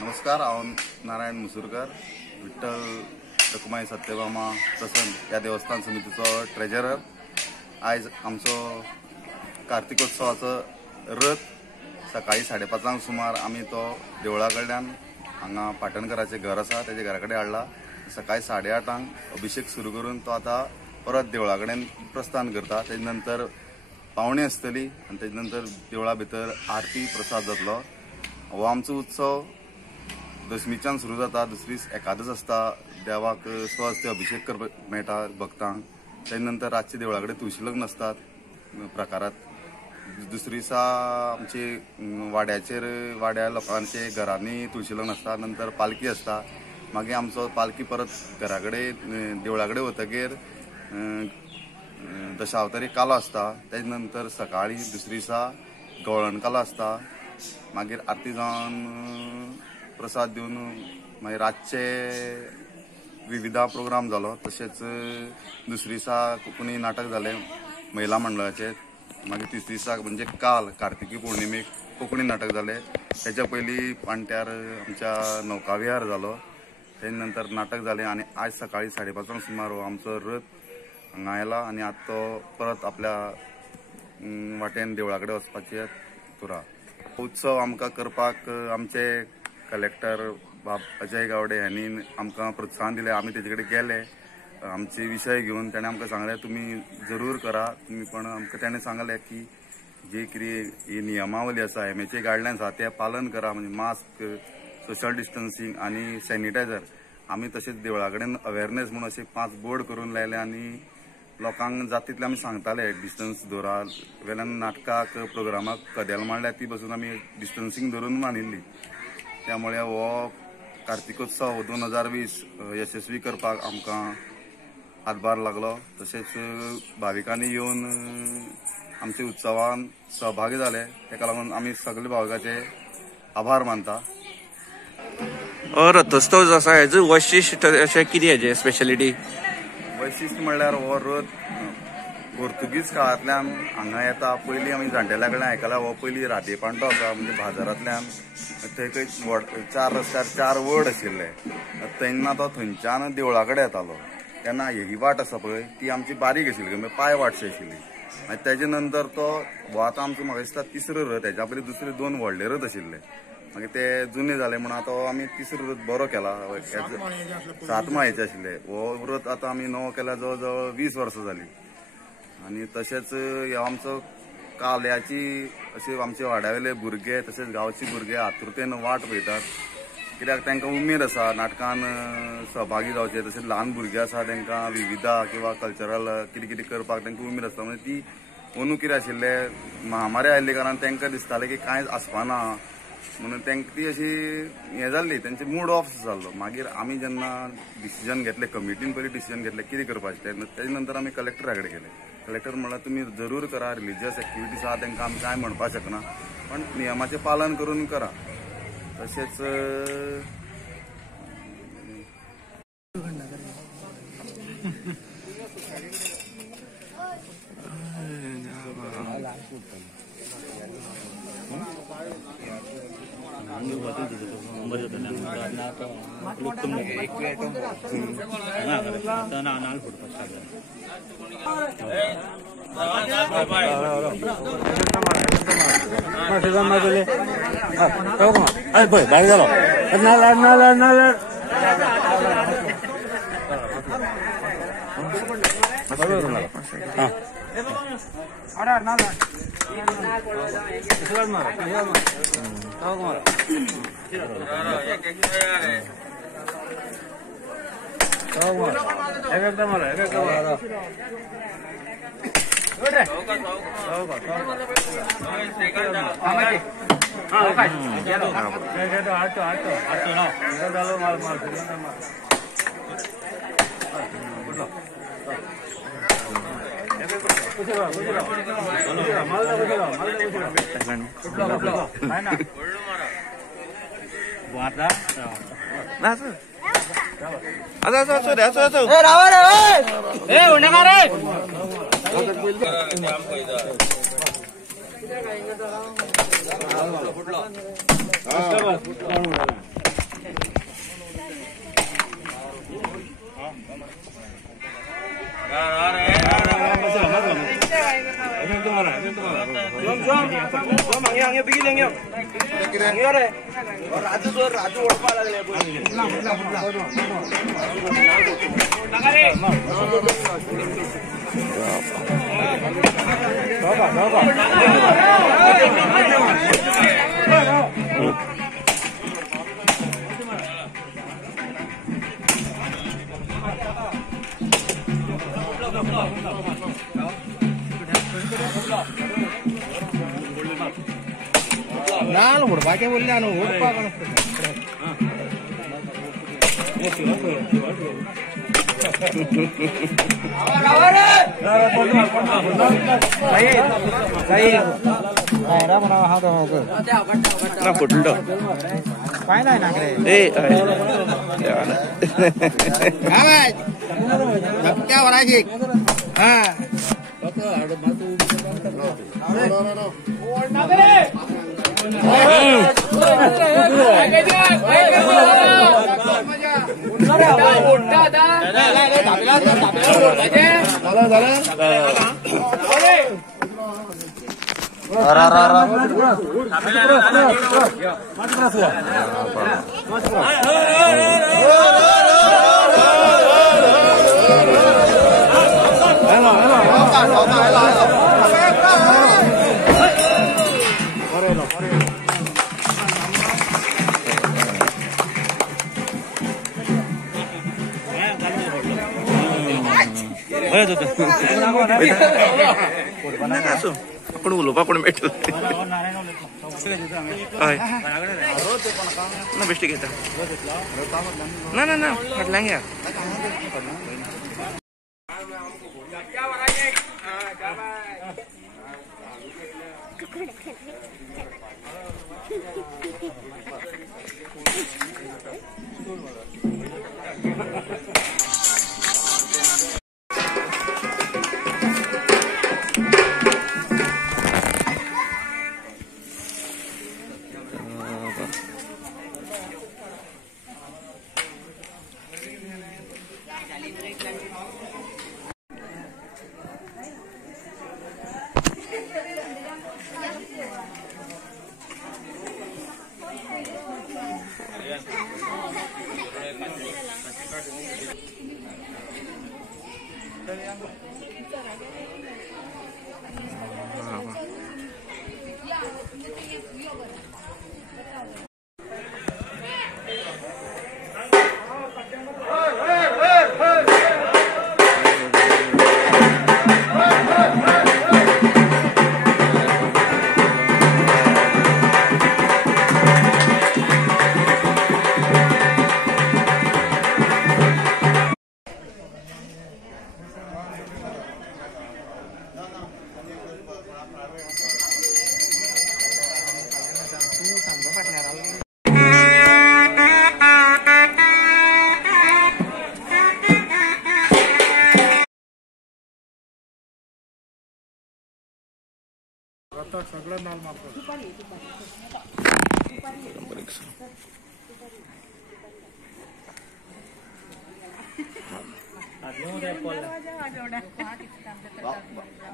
नमस्कार, हांव नारायण मुसुरकर, विठ्ठल रखुमाई सत्यभामा प्रसन्न या देवस्थान समितीचो ट्रेजरर। आज आमचो कार्तिकोत्सवाचो रथ सकाळी 5:30 सुमार आमी तो देवळा कडल्यान हांगा पाटणकराचे घर आसा तेजे घरा कडेन हाडला। सकाळी 8:30 अभिषेक सुरू करून तो आता परत देवळा कडेन प्रस्थान करता। तेजे नंतर पावणी आसतली आनी तेजे नंतर देवळा भितर आरती प्रसाद जातलो। हो आमचो उत्सव दशमीच्यान सुरू जाता, दुसरी एकादश आसता, देवाक स्वस्त अभिषेक करपाक मेळटा भक्तांक। तेजे नंतर रातचे देवळा कडेन तुळशी लग्न आसतात प्रकारात। दुसरे दिसा आमचे वाड्या लोकांचे घरांनी तुळशी लग्न आसता, नंतर पालखी आसता। मागीर आमचो पालखी परत घरा कडेन देवळा कडेन वतगीर दशावतारी कालो आसता। तेजे नंतर सकाळी दुसरे दिसा गवळण कालो आसता। मागीर आरती जावन प्रसाद दिवन मागीर रातचे विविध प्रोग्राम जालो। तशेंच दुसरे दिसा कोंकणी नाटक जालें महिला मंडळाचे। मागीर तिसरे दिसा म्हणजे काल कार्तिकी पौर्णिमेक कोंकणी नाटक जालें। तेच्या पयलीं पांट्यार आमच्या नौकाविहार जालो। तेजे नंतर नाटक जालें आनी आज सकाळी 5:30 सुमार हो आमचो रथ हांगा आयला आनी आतां तो परत आपल्या वाटेन देवळा कडेन वचपाचें तुरा। उत्सव आमकां करपाक आमचे कलेक्टर बाब अजय गावडे हांणी आमकां प्रोत्साहन दिलें। आमी तेजे कडेन गेले, आमचे विशय घेवन ताणें आमकां सांगलें तुमी जरूर करा तुमी। पण आमकां ताणें सांगलें की जे कितें ही नियमावली आसा, MHA गायडलायन्स आसा ते पालन करा, म्हणजे मास्क, सोशल डिस्टन्सिंग आनी सॅनिटायझर। आमी तशेंच देवळा कडेन अवेरनेस म्हणून अशे 5 बोर्ड करून लायले आनी लोकांक जाता तितले आमी सांगताले डिस्टन्स दवरा। वेल्यान नाटकाक प्रोग्रामाक कदेल मांडल्या ती बसून आमी डिस्टन्सिंग धरून मानिल्ली। त्यामुळे हो कार्तिकोत्सव 2020 यशस्वी करपाक आमकां हातभार लागलो। तशेंच भाविकांनी येवन आमच्या उत्सवान सहभागी जाले, तेका लागून आमी सगळे भाविकांचे आभार मानता। रथोत्सव जो आसा हेजो वैशिश्ट अशें कितें हेजें स्पेशलिटी? वैशिश्ट म्हणल्यार हो रथ पोर्तुगीज काळांतल्यान हांगा येता। पयलीं आमी जाण्टेल्या कडल्यान आयकलां हो पयलीं रातेपांटो आसा, म्हणजे बाजारांतल्यान थंय 4 रस्त्यार 4 वड आशिल्ले, तेन्ना तो थंयच्यान देवळा कडेन येतालो। तेन्ना ही वाट आसा पळय ती आमची बारीक आशिल्ली, म्हणजे पांय वाटशी आशिल्ली। आनी तेजे नंतर तो हो आतां आमचो म्हाका दिसता तिसरो रथ। हेच्या पयलीं दुसरे 2 व्हडले रथ आशिल्ले, मागीर ते जुने जाले म्हणून आतां आमी तिसरो रथ बरो केला। 7 माळेचे आशिल्ले, हो रथ आतां आमी नवो केला, जवळ जवळ 20 वर्सां जाली। आनी तशेंच ह्यो आमचो काल्याची अशे आमचे वाड्यावयले भुरगे तशेंच गांवचे भुरगे आतुरतेन वाट पळयतात, कित्याक तांकां उमेद आसा नाटकान सहभागी जावचे। तशेंच ल्हान भुरगे आसा तांकां विविधा किंवा कल्चरल कितें कितें करपाक तांकां उमेद आसता। म्हणजे ती अंदू कितें आशिल्ले महामारी आयिल्ले कारणान तांकां दिसतालें की कांयच आसपाना म्हणून तांकां ती अशी हें जाल्ली, तेंचे मूड ऑफ जाल्लो। मागीर आमी जेन्ना डिसिजन घेतलें, कमिटीन पयलीं डिसिजन घेतलें कितें करपाचें, तेजे नंतर आमी कलेक्टरा कडेन गेले। कलेक्टर म्हणल्यार तुमी जरूर करा, रिलिजियस एक्टिविटीज आहा तांकां आमी कांय म्हणपाक शकना, पण नियमाचें पालन करून करा। तशेंच ನಾನು ಹುಡ್ಬಾಕೆ ಒಳ್ಳೆ ನಾನು ಹುಡ್ಪಾಗ ना फुटलो काय नाही ना रे ए धक्क्या वरायची हा आपण उलोवपा कोण मेळटलो हय ना बेश्टी घेता ना ना ना फाटल्यान घ्या सगळं नाल मारतो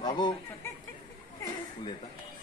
बाबू फुल येता